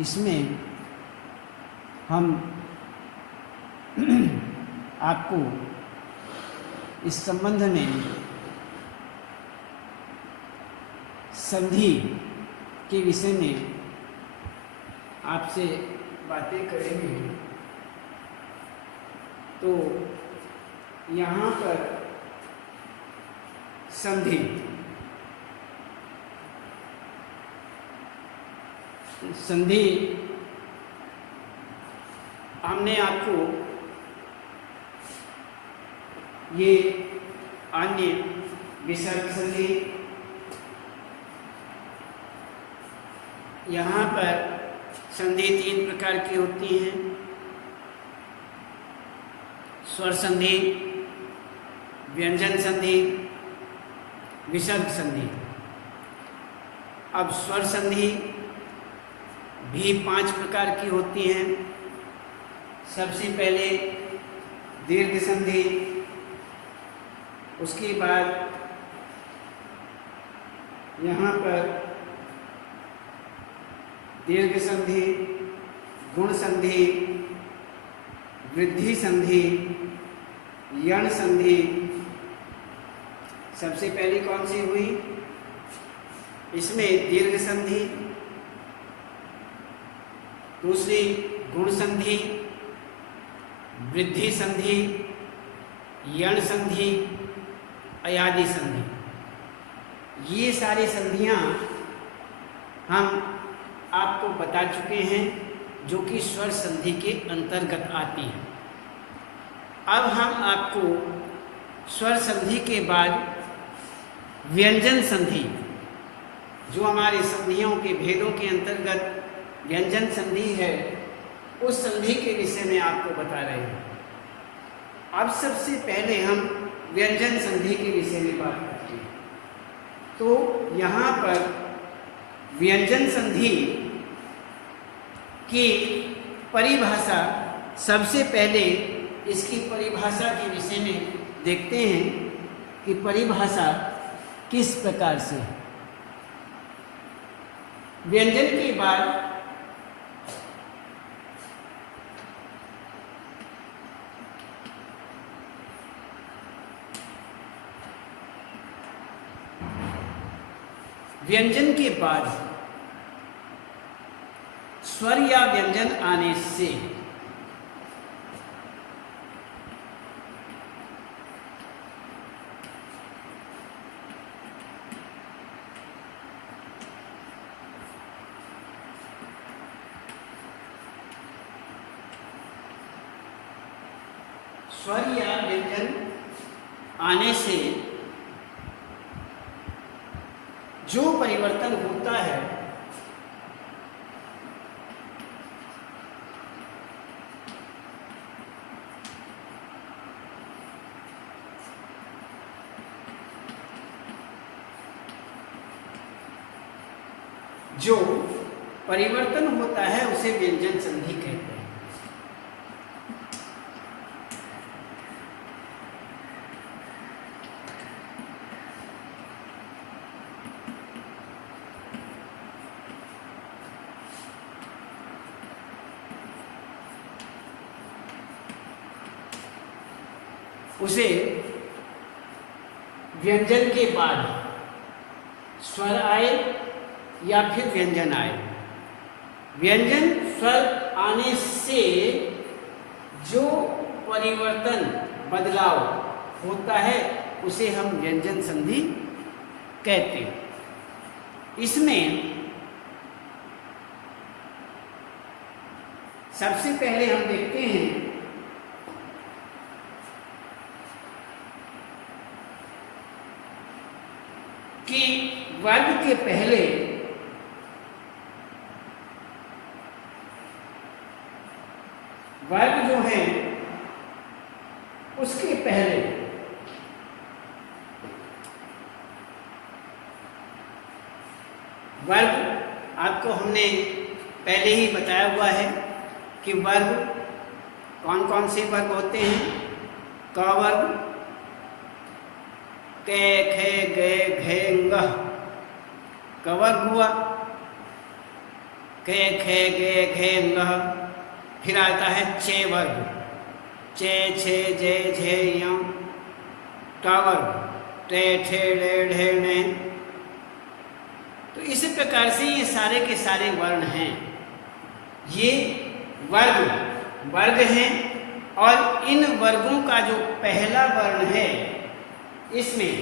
इसमें हम आपको इस संबंध में संधि के विषय में आपसे बातें करेंगे। तो यहाँ पर संधि हमने आपको ये अन्य विसर्ग संधि, यहाँ पर संधि 3 प्रकार की होती हैं, स्वर संधि, व्यंजन संधि, विसर्ग संधि। अब स्वर संधि भी 5 प्रकार की होती हैं। सबसे पहले दीर्घ संधि, उसके बाद यहाँ पर दीर्घ संधि, गुण संधि, वृद्धि संधि, यण संधि। सबसे पहली कौन सी हुई? इसमें दीर्घ संधि, दूसरी गुण संधि, वृद्धि संधि, यण संधि, अयादि संधि। ये सारी संधियां हम आपको बता चुके हैं, जो कि स्वर संधि के अंतर्गत आती हैं। अब हम आपको स्वर संधि के बाद व्यंजन संधि, जो हमारी संधियों के भेदों के अंतर्गत व्यंजन संधि है, उस संधि के विषय में आपको बता रहे हैं। अब सबसे पहले हम व्यंजन संधि के विषय में बात करते हैं। तो यहाँ पर व्यंजन संधि की परिभाषा, सबसे पहले इसकी परिभाषा के विषय में देखते हैं कि परिभाषा किस प्रकार से है। व्यंजन के बाद स्वर या व्यंजन आने से जो परिवर्तन होता है, उसे व्यंजन संधि कहते हैं। उसे व्यंजन के बाद स्वर आए या फिर व्यंजन आए, व्यंजन स्वर आने से जो परिवर्तन, बदलाव होता है, उसे हम व्यंजन संधि कहते हैं। इसमें सबसे पहले हम देखते हैं कि वर्ग के पहले वर्ग जो है, उसके पहले वर्ग, आपको हमने पहले ही बताया हुआ है कि वर्ग कौन कौन से वर्ग होते हैं। क वर्ग, कै, खे, गे, घे, ङ, क वर्ग हुआ। कै खे खे गे घे लह। फिर आता है चे वर्ग, चे छे जे झे य। टा वर्ग, टे ठे डे ढे ने। तो इस प्रकार से ये सारे के सारे वर्ण हैं, ये वर्ग हैं। और इन वर्गों का जो पहला वर्ण है, इसमें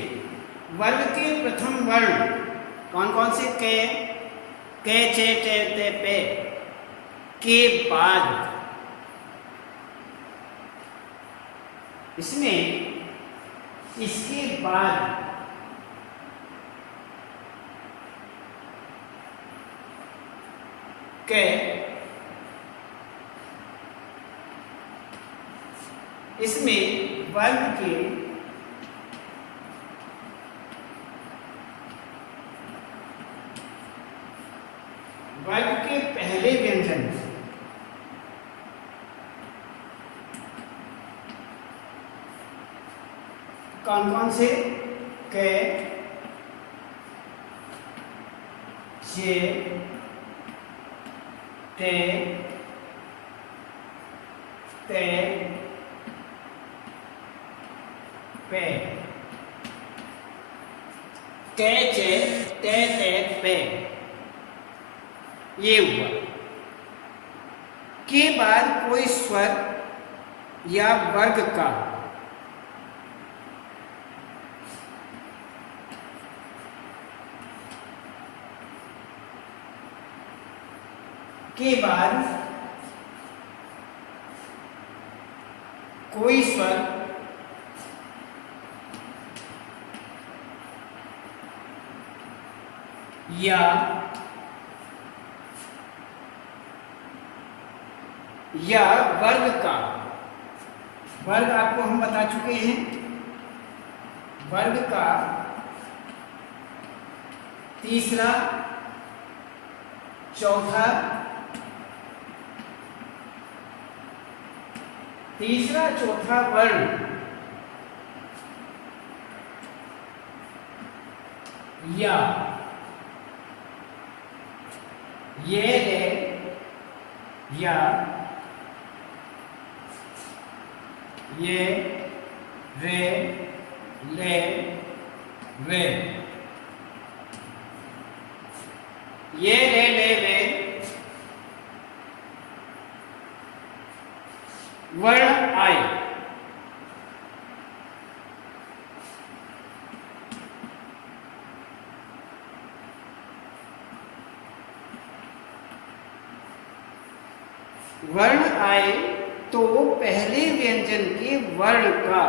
वर्ग के प्रथम वर्ण कौन कौन से? के चे टे ते पे के बाद इसमें इसके बाद के, इसमें वर्ग के पहले व्यंजन कौन कौन से? के, जे, टे, ते, पे। के चे ते ते पे, ये हुआ। के बाद कोई स्वर या वर्ग का के बाद कोई स्वर या वर्ग का, वर्ग आपको हम बता चुके हैं, वर्ग का तीसरा, चौथा, तीसरा चौथा वर्ण या ये रे या ये रे ले वे, ये ले ले वे वर्ण आए। वर्ण आए तो पहले व्यंजन के वर्ण का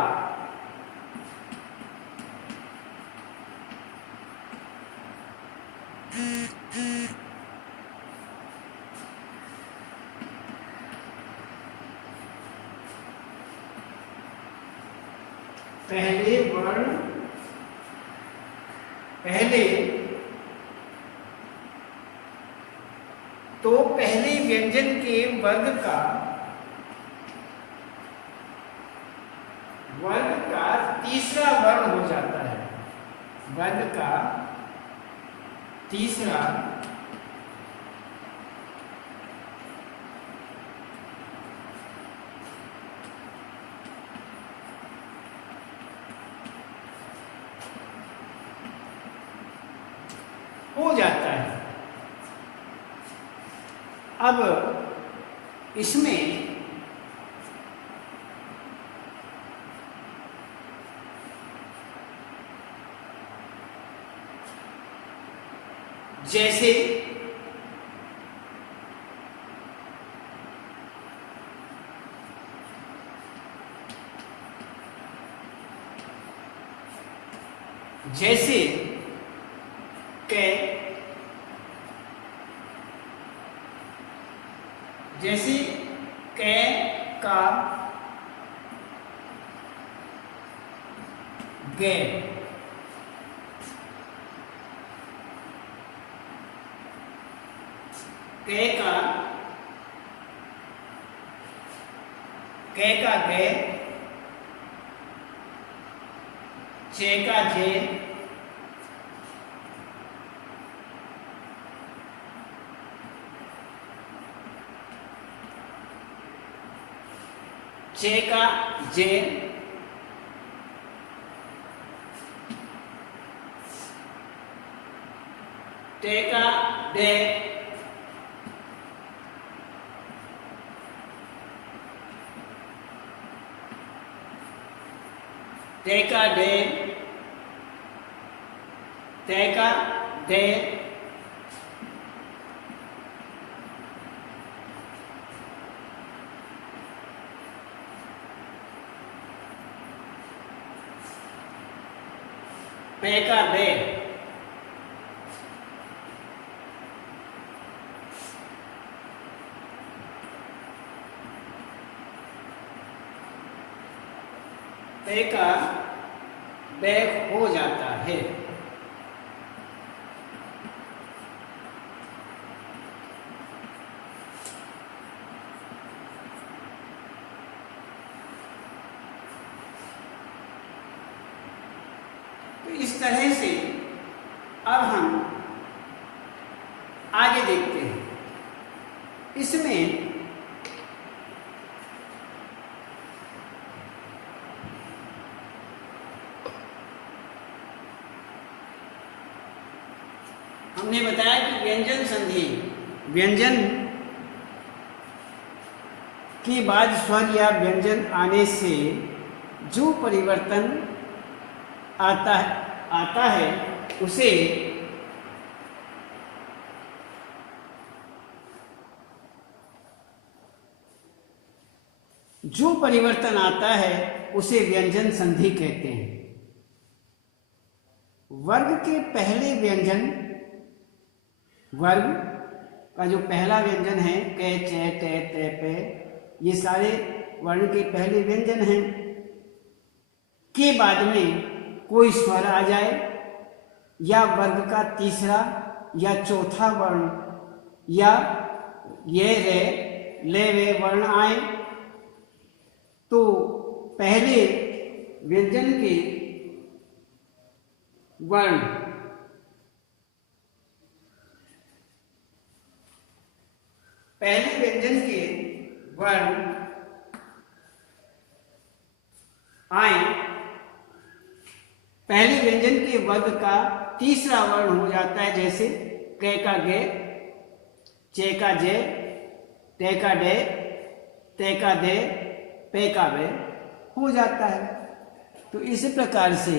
पहले व्यंजन के वर्ग का तीसरा वर्ण हो जाता है। वर्ग का तीसरा हो जाता है। अब इसमें जैसे जैसे के, जैसे कै का गे, कै का गे, चे का जे, चे का जे, टे का डे, टे का डे, ते का दे, पे का बे, पे का बे हो जाता है। तो इस तरह से अब हम आगे देखते हैं। इसमें हमने बताया कि व्यंजन संधि, व्यंजन के बाद स्वर या व्यंजन आने से जो परिवर्तन आता है उसे व्यंजन संधि कहते हैं। वर्ग के पहले व्यंजन, वर्ग का जो पहला व्यंजन है कै चे टे ते पे, ये सारे वर्ण के पहले व्यंजन हैं, के बाद में कोई स्वर आ जाए या वर्ग का तीसरा या चौथा वर्ण या ये रे ले वे वर्ण आए तो पहले व्यंजन के वर्ण आए, पहले व्यंजन के वर्ग का तीसरा वर्ण हो जाता है, जैसे कै का गे, चे का जे, टे का डे, ते का दे, पे का वे हो जाता है। तो इस प्रकार से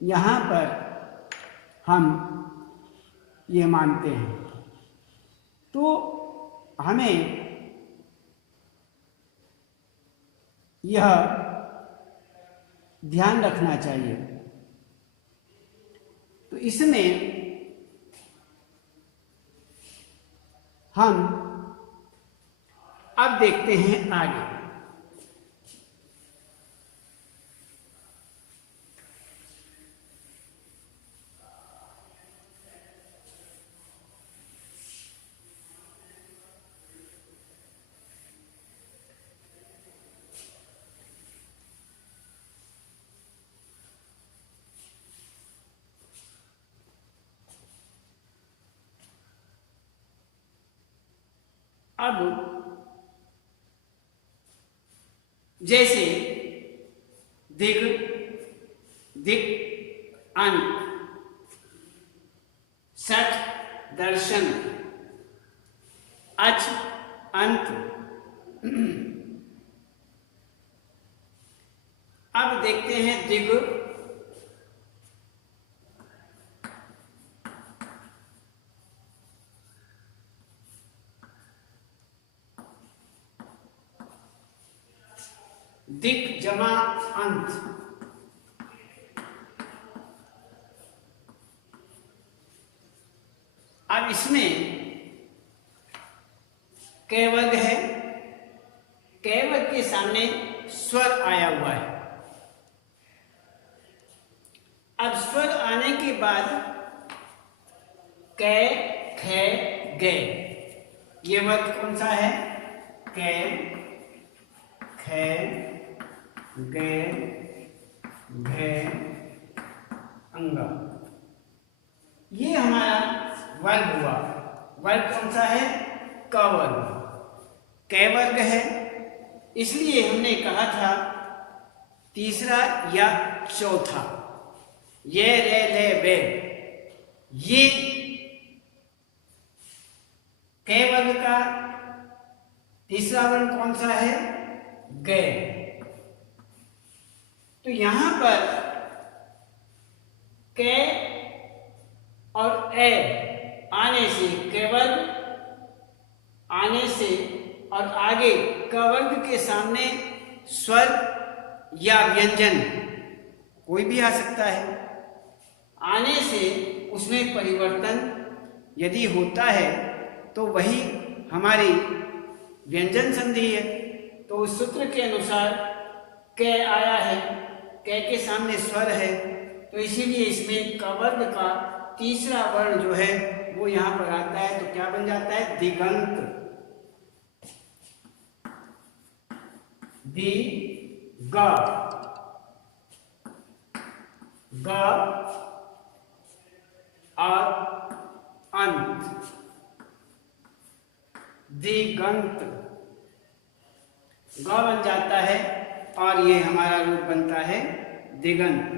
यहाँ पर हम ये मानते हैं। तो हमें यह ध्यान रखना चाहिए। तो इसमें हम अब देखते हैं आगे। अब जैसे दिग, दिक, अंत, सठ, दर्शन, अच, अंत। अब देखते हैं दिग, दिक जमा अंत। अब इसमें कै वर्ग है, कै वर्ग के सामने स्वर आया हुआ है। अब स्वर आने के बाद कै, खे, गे, ये वर्ग कौन सा है? कै, खे, गे, घे, अंगा, ये हमारा वर्ग हुआ। वर्ग कौन सा है? क वर्ग। कै वर्ग है, इसलिए हमने कहा था तीसरा या चौथा, ये रे ले वे, ये कै वर्ग का तीसरा वर्ण कौन सा है? गे। तो यहां पर कै और ए आने से, कै वर्ग आने से और आगे क वर्ग के सामने स्वर या व्यंजन कोई भी आ सकता है, आने से उसमें परिवर्तन यदि होता है तो वही हमारी व्यंजन संधि है। तो उस सूत्र के अनुसार कै आया है, कै के सामने स्वर है, तो इसीलिए इसमें क वर्ग का तीसरा वर्ण जो है वो यहां पर आता है। तो क्या बन जाता है? दिगंत। दी ग और अंत, दिगंत ग बन जाता है और ये हमारा रूप बनता है दिगंत।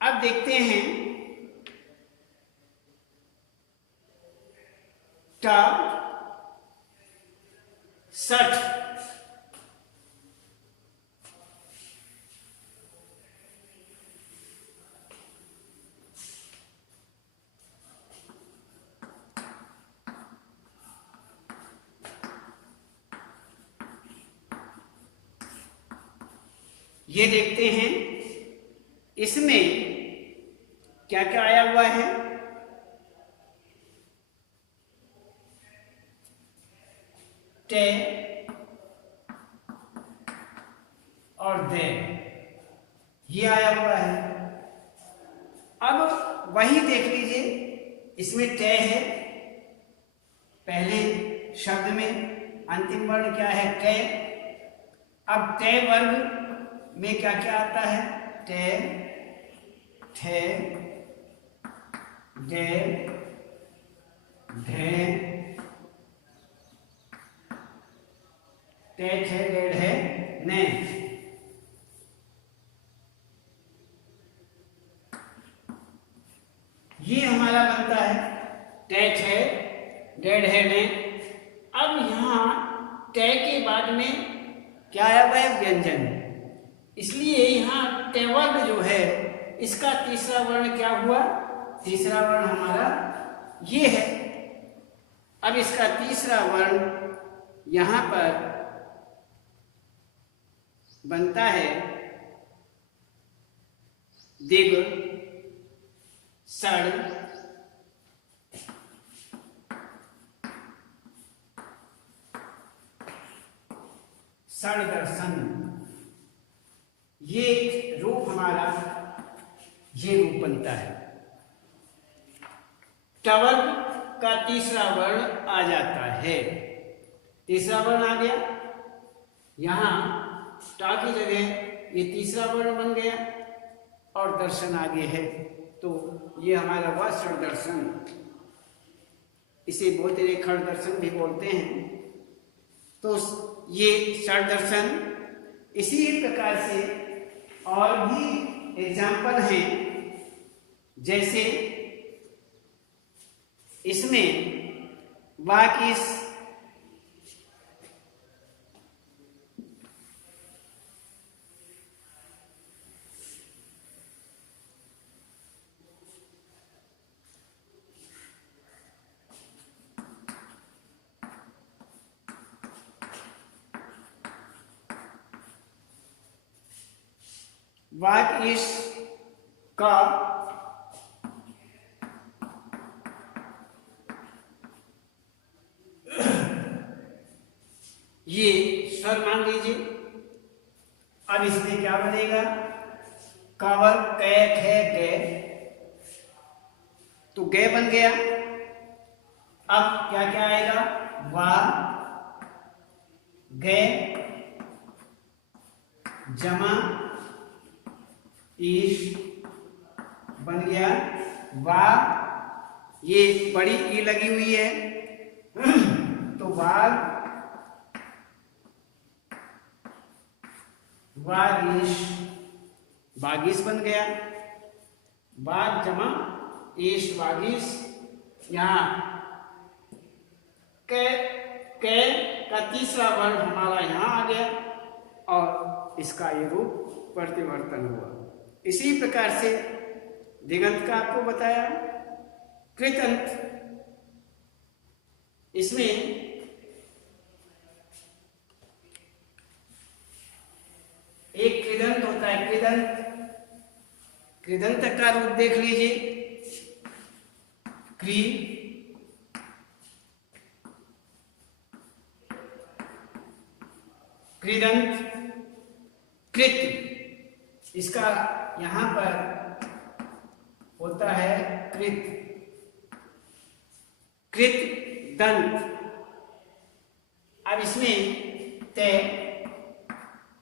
अब देखते हैं ट सठ। ये देखते हैं इसमें क्या क्या आया हुआ है। टे और दे, ये आया हुआ है। अब वही देख लीजिए, इसमें टे है पहले शब्द में, अंतिम वर्ण क्या है? टे। अब टे वर्ग में क्या क्या आता है? टे, ठे, डे, ढे, टे, ठे, डे, ढे, ने। ये हमारा बनता है टे, ठे, डे, ढे, ने। अब यहां टे के बाद में क्या आया हुआ है? व्यंजन। इसलिए यहां टे वर्ग जो है इसका तीसरा वर्ण क्या हुआ? तीसरा वर्ण हमारा ये है। अब इसका तीसरा वर्ण यहां पर बनता है दिग, सड़, सड़ दर्शन। ये रूप हमारा ये रूप बनता है। ट वर्ग का तीसरा वर्ण आ जाता है। तीसरा वर्ण आ गया, यहां टा की जगह ये तीसरा वर्ण बन गया और दर्शन आगे है। तो ये हमारा हुआ षड दर्शन। इसे बोलते हैं खड़ दर्शन भी बोलते हैं। तो ये षड दर्शन। इसी प्रकार से और भी एग्जाम्पल हैं, जैसे इसमें वाकिस, वाट इस का ये स्वर मान लीजिए। अब इसमें क्या बनेगा? कावर कै खे गे, तो गे बन गया। अब क्या क्या आएगा? वा, गे, जमा, ईश बन गया। वा, ये बड़ी ई लगी हुई है तो वाग, वागीश, बागीश बन गया। बाग जमा ईश, वागीश। यहाँ के का तीसरा वर्ण हमारा यहाँ आ गया और इसका ये रूप प्रतिवर्तन हुआ। इसी प्रकार से दिगंत का आपको बताया। कृतंत, इसमें एक कृदंत होता है, कृदंत। कृदंत का रूप देख लीजिए, क्री, कृदंत, कृत। इसका यहां पर होता है कृत, कृत दंत। अब इसमें तय,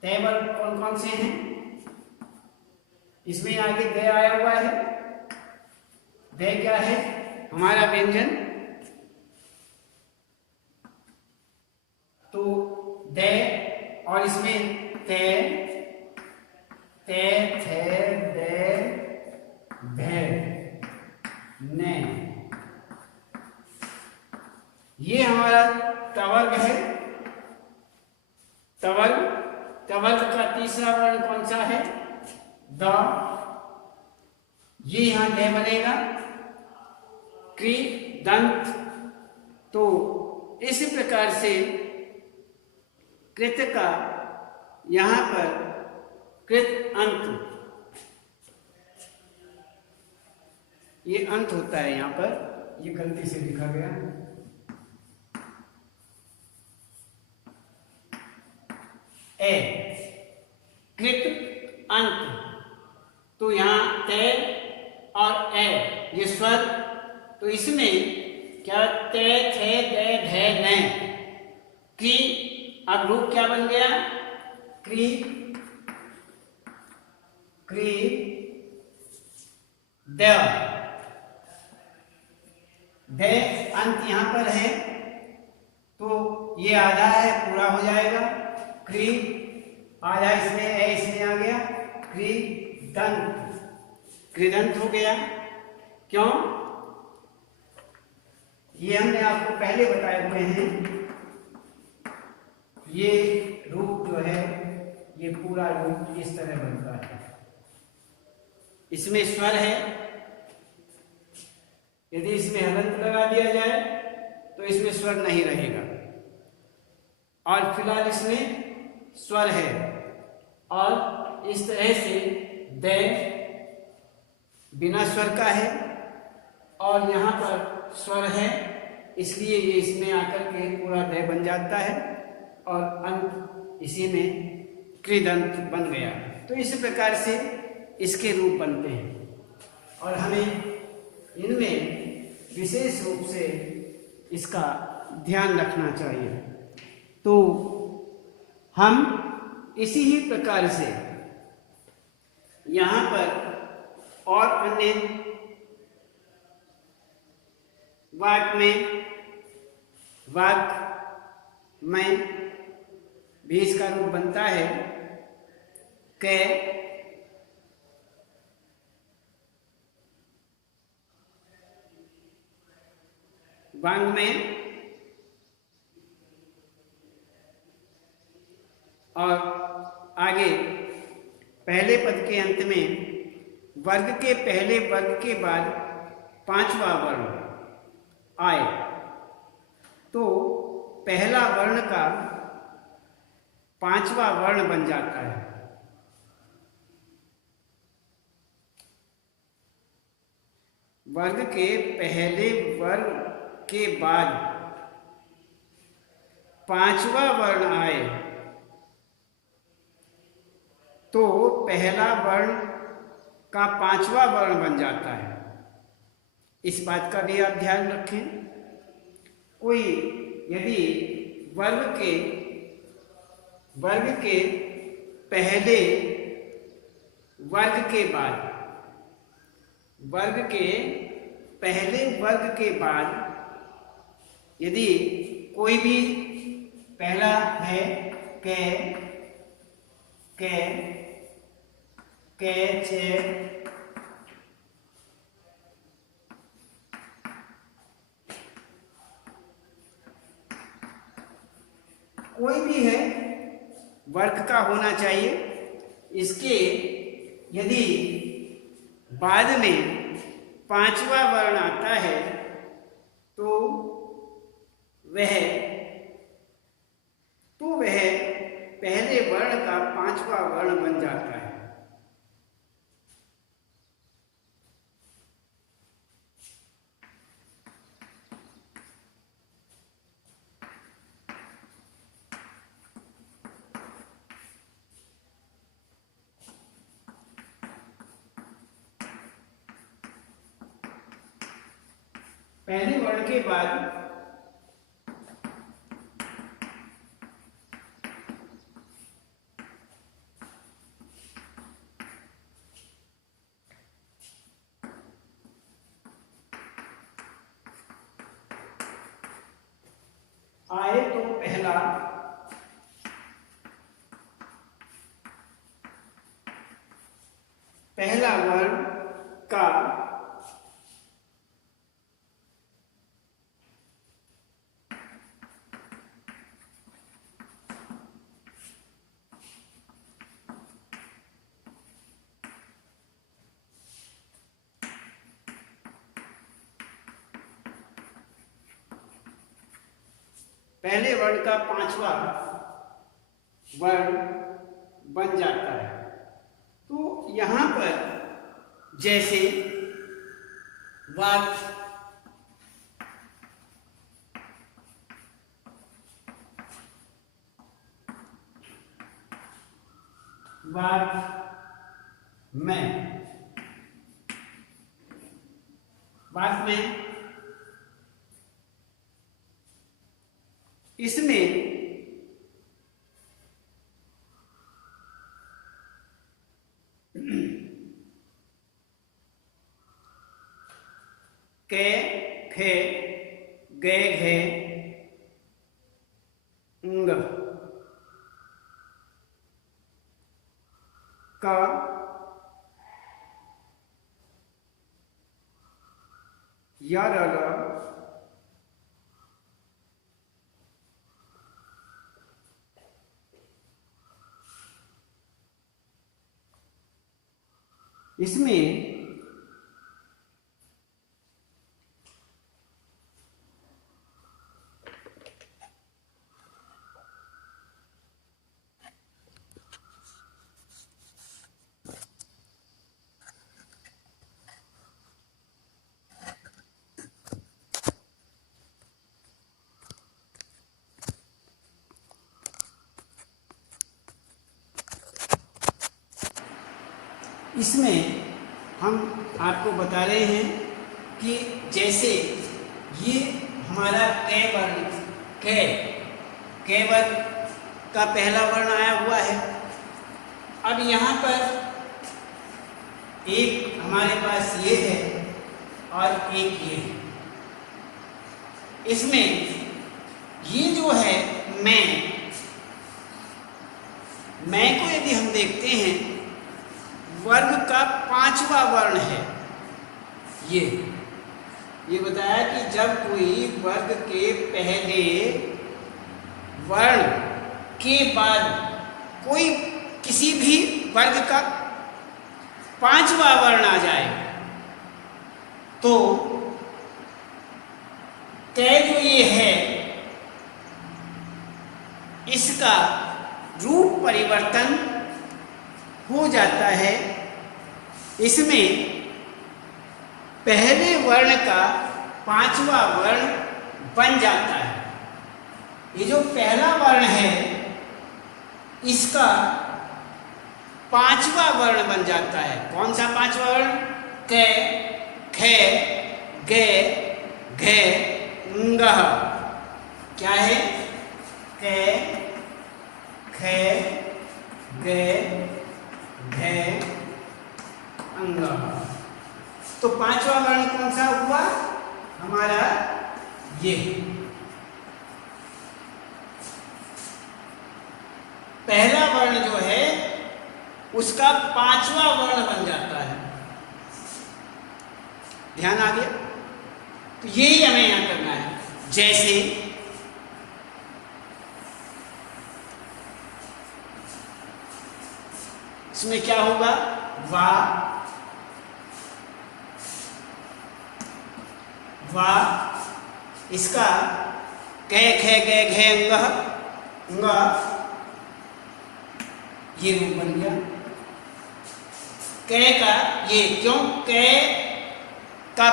तय वर्ग कौन कौन से हैं? इसमें आगे दय आया हुआ है। दय क्या है? हमारा व्यंजन। तो दय, और इसमें तय, तय, थे, दय, भय, ने। ये हमारा तवर्ग है। तवर्ग, तवर्ग का तीसरा वर्ण कौन सा है? द। ये यहां दय बनेगा, क्री दंत। तो इस प्रकार से कृत का यहां पर कृत अंत, ये अंत होता है यहां पर, ये गलती से लिखा गया। ए, कृत अंत। तो यहां तय और ए ये स्वर। तो इसमें क्या? तय, थे, दय, भय, ने। क्री, अब रूप क्या बन गया? क्री, क्री, द। दय अंत यहां पर है, तो ये आधा है, पूरा हो जाएगा। क्री, आधा इसमें है, इसमें आ गया। क्री दंत, कृदंत हो गया। क्यों? ये हमने आपको पहले बताए हुए हैं। ये रूप जो है, ये पूरा रूप इस तरह बनता है। इसमें स्वर है, यदि इसमें हलंत लगा दिया जाए तो इसमें स्वर नहीं रहेगा। और फिलहाल इसमें स्वर है, और इस तरह से दय बिना स्वर का है, और यहाँ पर स्वर है, इसलिए ये इसमें आकर के पूरा दय बन जाता है, और अंत इसी में कृदंत बन गया। तो इस प्रकार से इसके रूप बनते हैं, और हमें इनमें विशेष रूप से इसका ध्यान रखना चाहिए। तो हम इसी ही प्रकार से यहाँ पर और अन्य वाक्य में भी इसका रूप बनता है। कै, वांग में, और आगे पहले पद के अंत में वर्ग के पहले वर्ग के बाद पांचवा वर्ण आए तो पहला वर्ण का पांचवा वर्ण बन जाता है। वर्ग के पहले वर्ग के बाद पांचवा वर्ण आए तो पहला वर्ण का पांचवा वर्ण बन जाता है। इस बात का भी आप ध्यान रखें। कोई यदि वर्ग के पहले वर्ग के बाद यदि कोई भी पहला है के, चे, कोई भी है वर्ग का होना चाहिए। इसके यदि बाद में पांचवा वर्ण आता है तो वह पहले वर्ण का पांचवा वर्ण बन जाता है। पहले वर्ण के बाद आए तो पहला वर्ण का पहले वर्ण का पांचवा वर्ण बन जाता है। तो यहां पर जैसे वात, वात में इसमें के, खे, गे, घे, ंग, का, या, इसमें इसमें हम आपको बता रहे हैं कि जैसे ये हमारा कै वर्ण, कै वर्ण का पहला वर्ण आया हुआ है। अब यहाँ पर एक हमारे पास ये है और एक ये है। इसमें ये जो है मैं को यदि हम देखते हैं वर्ग का पांचवा वर्ण है। ये बताया कि जब कोई वर्ग के पहले वर्ण के बाद कोई किसी भी वर्ग का पांचवा वर्ण आ जाए तो कै जो ये है इसका रूप परिवर्तन हो जाता है। इसमें पहले वर्ण का पांचवा वर्ण बन जाता है। ये जो पहला वर्ण है इसका पांचवा वर्ण बन जाता है। कौन सा पांचवा वर्ण? कै, खे, गे, घे, ngह। क्या है? कै, खे, गे, घे, ngह। तो पांचवा वर्ण कौन सा हुआ हमारा? ये। पहला वर्ण जो है उसका 5वां वर्ण बन जाता है। ध्यान आ गया? तो यही हमें यहां करना है। जैसे इसमें क्या होगा, वा वा, इसका कै खे गे घे अंग ये रूप बन गया। कै का ये क्यों, कै का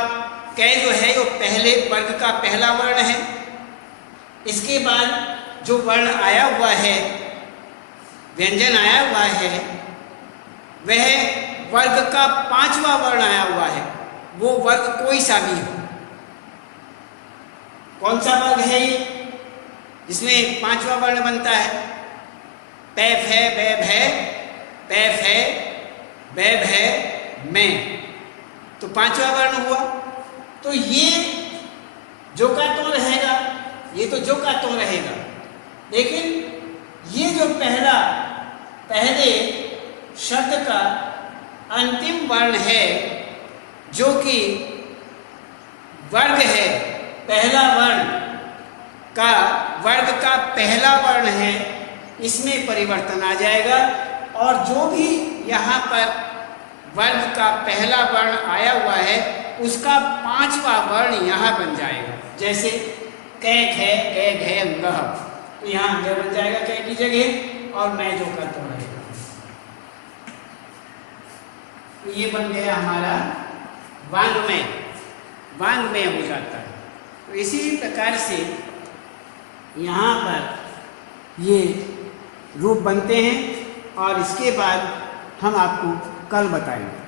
कै जो है वो पहले वर्ग का पहला वर्ण है। इसके बाद जो वर्ण आया हुआ है, व्यंजन आया हुआ है, वह वर्ग का 5वां वर्ण आया हुआ है। वो वर्ग कोई सा भी हो। कौन सा वर्ग है ये जिसमें 5वां वर्ण बनता है? पैफ है, बैब है, पैफ है, बैब है, मैं, तो 5वां वर्ण हुआ। तो ये जो का तो रहेगा, ये तो जो का तो रहेगा, लेकिन ये जो पहले शब्द का अंतिम वर्ण है, जो कि वर्ग है, पहला वर्ण का वर्ग का पहला वर्ण है, इसमें परिवर्तन आ जाएगा। और जो भी यहाँ पर वर्ग का पहला वर्ण आया हुआ है, उसका 5वां वर्ण यहाँ बन जाएगा। जैसे कै खे कै घे अंग, तो यहाँ अंग बन जाएगा कै की जगह, और मैं जो का तो रहेगा। तो ये बन गया हमारा वांग्मय, वांग्मय हो जाता है। तो इसी प्रकार से यहाँ पर ये रूप बनते हैं, और इसके बाद हम आपको कल बताएंगे।